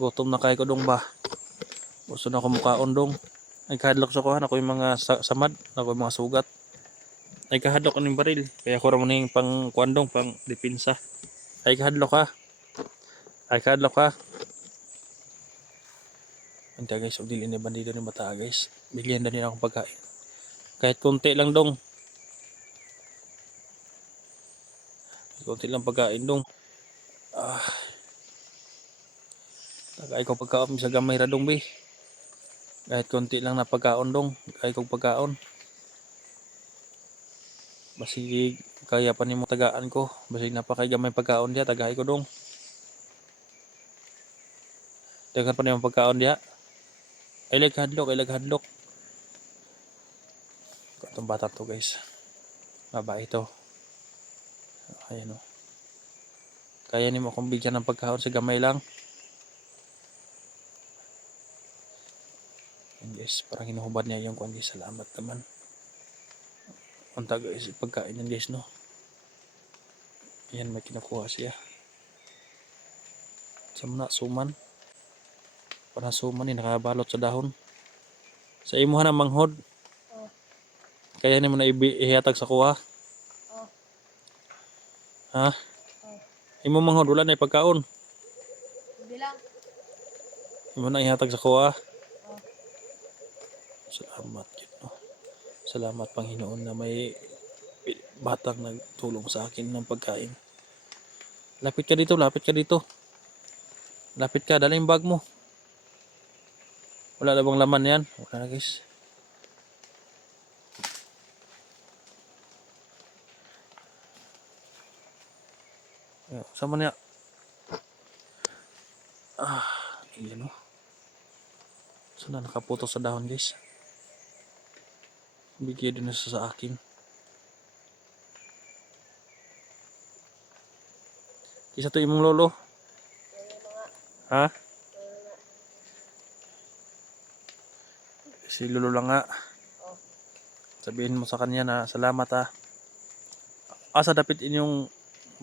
Gutom na kay ko dong ba. Gusto na ko mukaon dong. Ay kahadlok sa kuhan ako yung mga samad, ako yung mga sugat. Ay kahadlok aning baril. Kaya ko ra mo ning pang kuandong pang depensa. Ay kahadlok ha. Ay kahadlok ha. Ante guys, og dili ni bandido ni bata guys. Bigyan na din akong pagkain. Kahit konti lang dong. Konti lang pagkain dong. Tagay ko pagkaon sa gamay ra dong be. Kahit konti lang na pagkaon dong. Kaya kong pagkaon. Basi kaya pa nimo tagaan ko. Basi napakay gamay pagkaon dia tagay ko dong. Dagan pa nimo pagkaon dia. Ay hadlok. Itong bata to guys. Babae to. Ayan o. Kaya nimo akong bigyan ng pagkaon sa gamay lang. And guys, parang hinuhubad niya yung kundi. Salamat naman. Unta guys, pagkain yan guys no. Ayan, may kinukuha siya. Samna, suman. Parang suman ni nakabalot sa dahon. Sa imuhan ang manghod. Kaya nimo na ihatag sa kuha. Ha? Imo manghod wala na pagkaon. Bilang. Imo na ihatag sa kuha. Salamat no. Salamat Panginoon na may batang nagtulong sa akin ng pagkain. Lapit ka dito. Lapit ka, dala yung bag mo. Wala na bang laman yan? Wala na guys. Sama niya. Ayan o. Sana nakaputo sa dahon guys. Bigyan din na sa akin. Isa to imong lolo. Ha? Si lolo lang nga. Sabihin mo sa kanya na salamat ha. Asa dapit inyong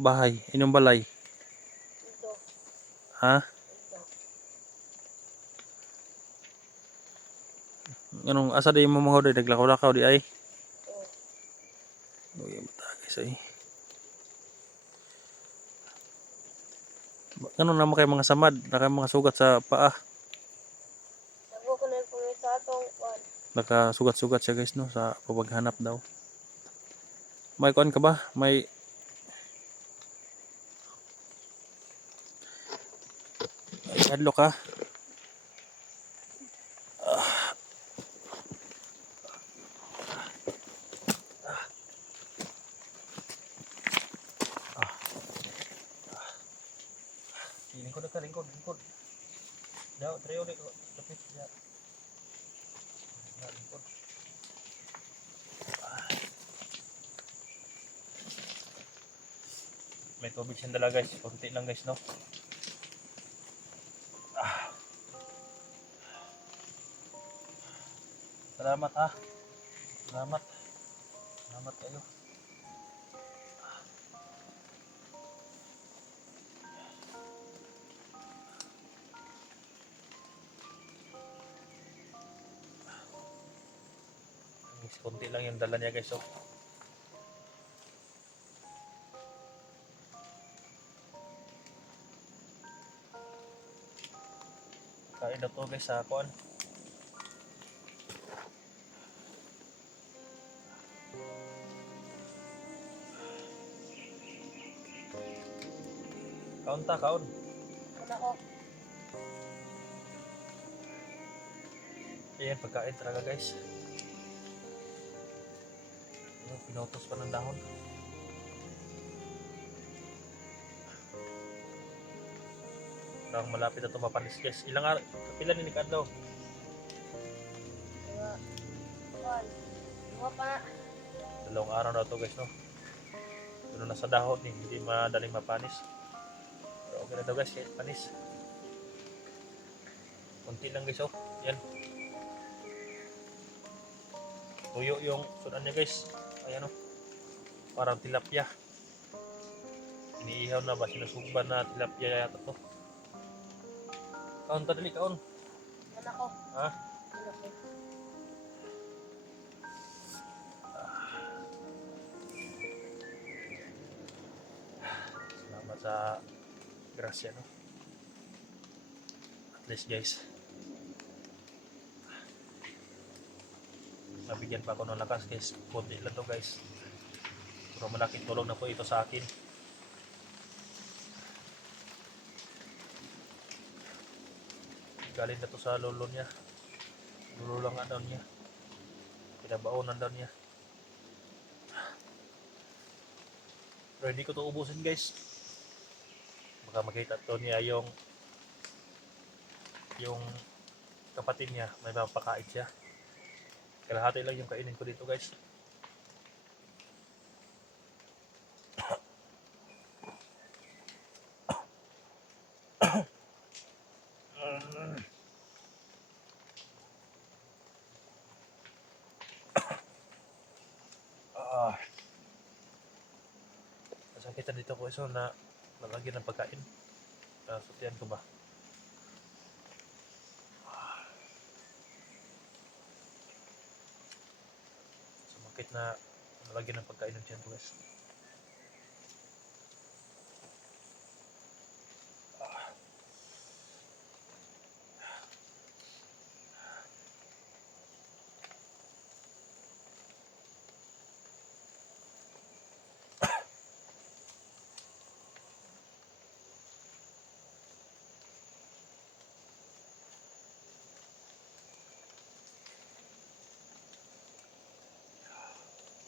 bahay, inyong balay? Ito. Ha? Ito. Anong asa di mo mga hoday naglakaw-lakaw di ay? Uy, matagay sa Ano naman kayo mga samad, naka mga sugat sa paa. Nago ko na po sa atong kwan. Nakasugat-sugat siya guys no sa paghanap daw. May kuan ka ba? May hadlok ka? Lingkod. Daw, trio ulit. Lapit siya. Lingkod. May tubig siyang dala guys. Kunti lang guys no. Salamat ha. Salamat kayo. Kunti lang yung dala niya guys. So. Kain na to guys sa kuan. Kaon. Wala ko. Ayan, pagkain talaga guys. Pinutos pa ng dahon. Parang malapit na ito mapanis guys. Ilang araw? Kapila ni Nikad daw? kuhan. Mga pa na. Dalawang araw na to guys, no? Ano na sa dahon eh, hindi madaling mapanis. Pero okay na to guys, kahit panis. Kunti lang guys, oh. Yan. Tuyo yung sunan niya guys. Ayan, oh. Parang tilapia. Iniihaw na ba? Sinusugban na tilapia yata to. Kaon ta dali, kaon. Anak ko. Ha? Anak ko. Salamat sa grasya, no? At least guys, nabigyan pa ako ng lakas guys. Kunti lang to guys. Pero malaking tulong na po ito sa akin. Galing na to sa lolo niya. Lolo lang nga daw niya. Pinabaonan daw niya. Pero hindi ko to ubusin guys. Baka makita to niya yung kapatid niya. May mapakain siya. Kalahati lang yung kainin ko dito guys. Nasakitan dito ko iso na nalagyan ng pagkain. Sutian ko ba? Sumakit na nalagyan ng pagkain ng tiyan ko guys.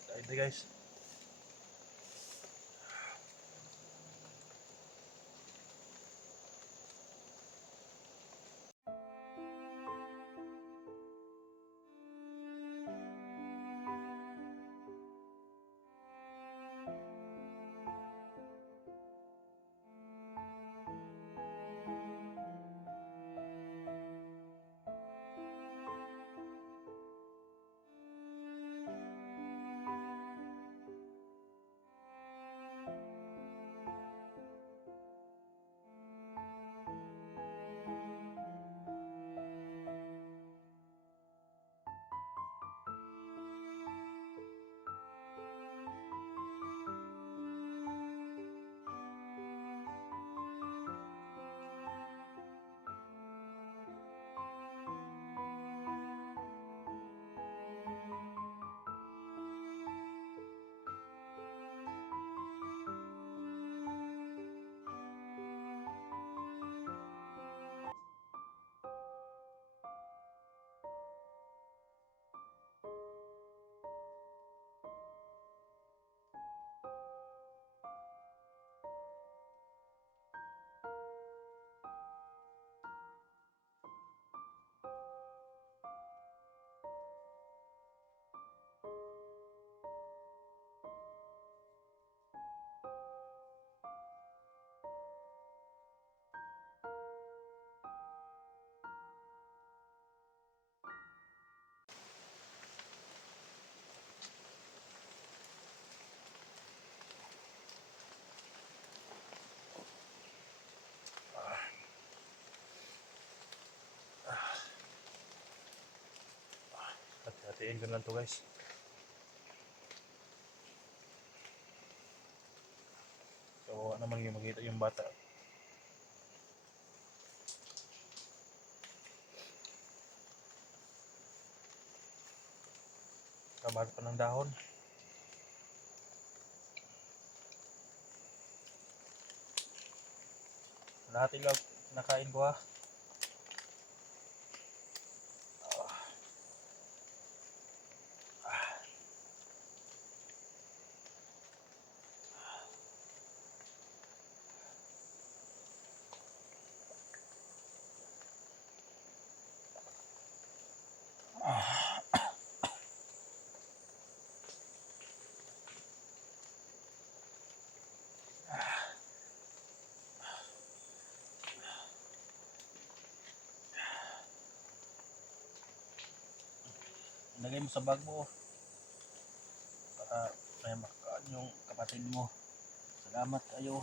Kain na guys. Hati-hatiin ko lang to guys. Kawawa naman yung makita yung bata. Kabahan pa ng dahon. Lahat ilaw nakain ko ha. Lagay mo sa bag mo para may makakaan yung kapatid mo. Salamat kayo.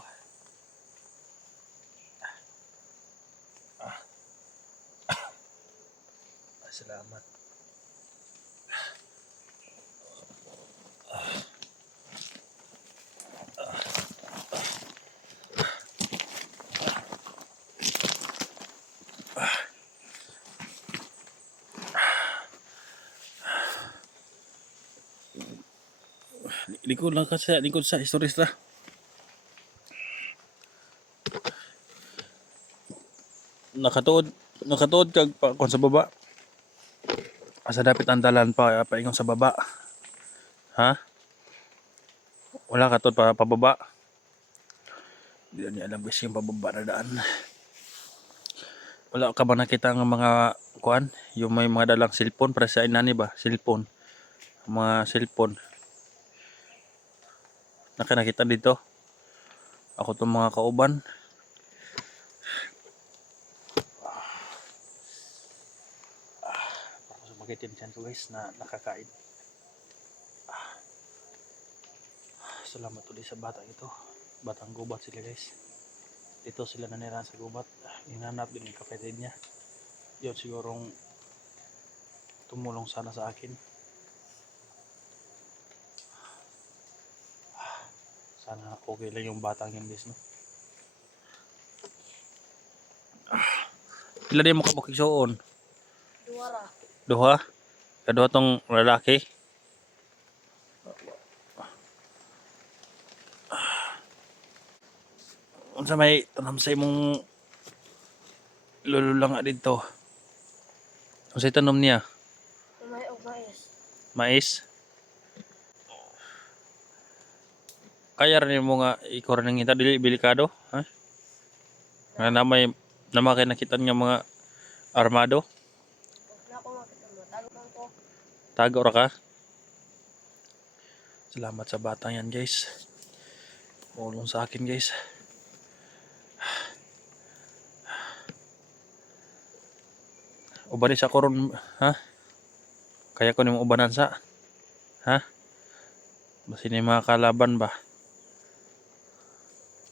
Salamat. Likod lang kasi, likod sa historista. Nakatuod kag pa kon sa baba. Asa dapat ang dalan pa paingon sa baba. Ha? Wala ka pa pababa. Di niya alam kasi yung pababa na daan. Wala ka ba nakita ng mga kuan? Yung may mga dalang cellphone para sa inani ba? Cellphone. Mga cellphone. Nakita dito. Ako tong mga kauban. Para sumagitin dyan to guys na nakakain. Salamat ulit sa batang ito. Batang gubat sila guys. Dito sila nanirahan sa gubat. Hinanap din yung kapatid niya. Yun sigurong tumulong sana sa akin. Sana okay lang yung batang yun guys, no? Pila din mo kabukigsoon? Duwara. Duha? Kaduha tong lalaki? Unsa may tanam sa imong lolo lang nga dito? Unsay tanom niya? Umay og mais. Mais? Kaya rin mo nga ikaw rin kita dili delikado, ha? Nga na may nakita nga mga armado, Na ako makita mo. Tago lang ko. tago ra ka. Salamat sa batang yan, guys. Tulong sa akin, guys. Ubani sa koron, ha? Kaya ko nimo ubanan sa, ha? Basi ni mga kalaban ba?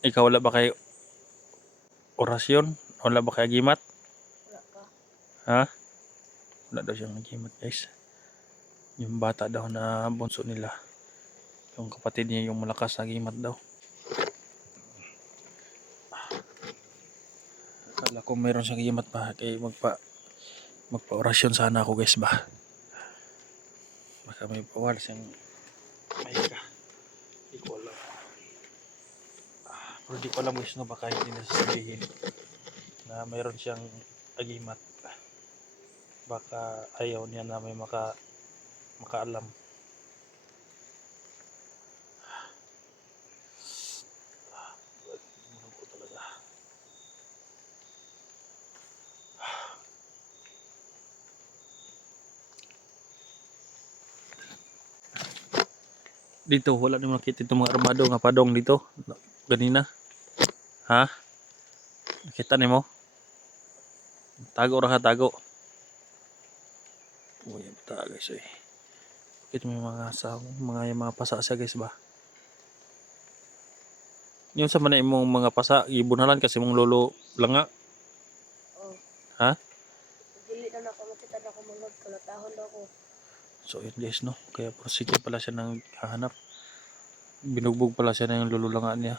Ikaw wala ba kay orasyon? Wala ba kay agimat? Wala ka. Ha? Wala daw siyang agimat, guys. Yung bata daw na bunso nila. Yung kapatid niya yung malakas na agimat daw. Akala ko mayroon siyang agimat pa. Kaya magpa-orasyon sana ako, guys ba? Baka may pawal siyang may ka. Hindi ko alam. Pero di ko alam guys, no, baka hindi na sasabihin na mayroon siyang agimat. Baka ayaw niya na may makaalam. Ano ko talaga. Dito wala naman nakita itong mga armado nga padong dito ganina. Ha? Nakita nimo? Tago ra ka, tago. Uy, bata guys eh. Ito may mga pasa siya guys ba? Yung sa manay mong mga pasa, ibunalan kasi mong lolo lang nga. Oh. Ha? Dili na ako makita na ako mga kalatahon daw ko. So yun guys, no? Kaya prosige pala siya ng hahanap. Binugbog pala siya ng lolo lang nga niya.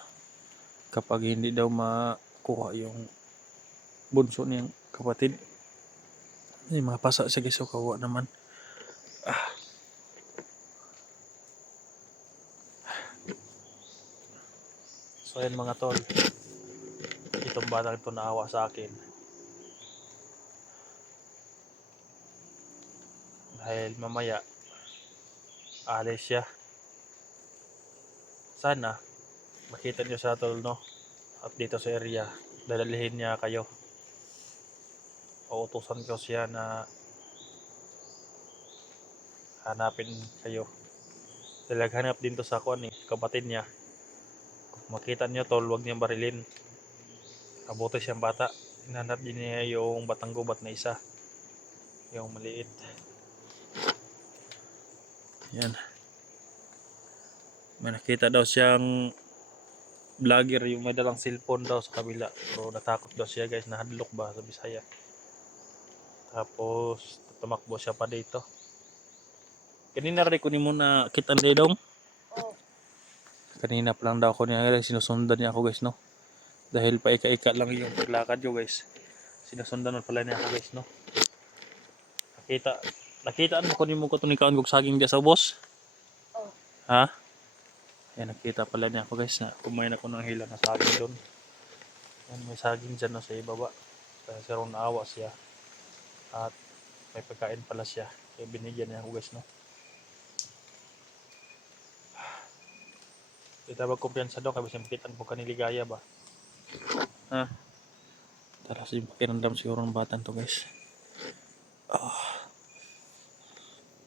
Kapag hindi daw makuha yung bunso niyang kapatid. Ay, mga pasa siya guys, so kawa naman. So yan mga tol, itong batang ito naawa sa akin dahil mamaya alis siya. Sana makita niyo sa tol, no, at dito sa area dadalhin niya kayo. Uutusan ko siya na hanapin kayo. Dalaghanap din to sa kuan kapatid niya. Kung makita niyo tol, huwag niyang barilin. Abuti siyang bata. Hinanap din niya yung batang gubat na isa. Yung maliit. Yan. May nakita daw siyang vlogger yung may dalang cellphone daw sa kabila. So natakot daw siya guys, nahadlok ba sa Bisaya. Tapos tumakbo siya pa dito. Kanina rin kunin mo na kita ni dong. Oh, Kanina pa lang daw ako niya guys, sinusundan niya ako guys no. Dahil paika-ika lang yung paglakad ko guys. Sinusundan pala niya ako guys no. Nakitaan mo kunin mo ko tunikaon kog saging dia sa ubos. oh. Ha? Yan, nakita pala niya ako guys na kumain ako ng hila na saging doon. Yan, may saging dyan no, sa ibaba. Kasi ron naawa siya. At may pagkain pala siya. Kaya binigyan niya ako guys no. Kita ba kumpiyansa daw kasi makitaan po kaniligaya ba? Ha? Tara si pakiramdam siguro ng batan to guys.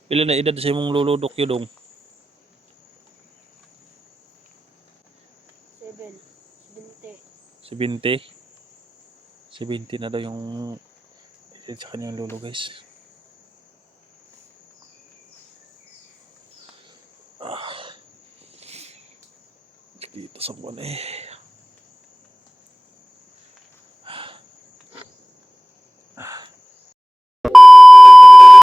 Pila na edad sa imong luludok yun dong? 7, 20. 70 na daw yung edad sa kanyang lolo guys. Dito sa buwan eh.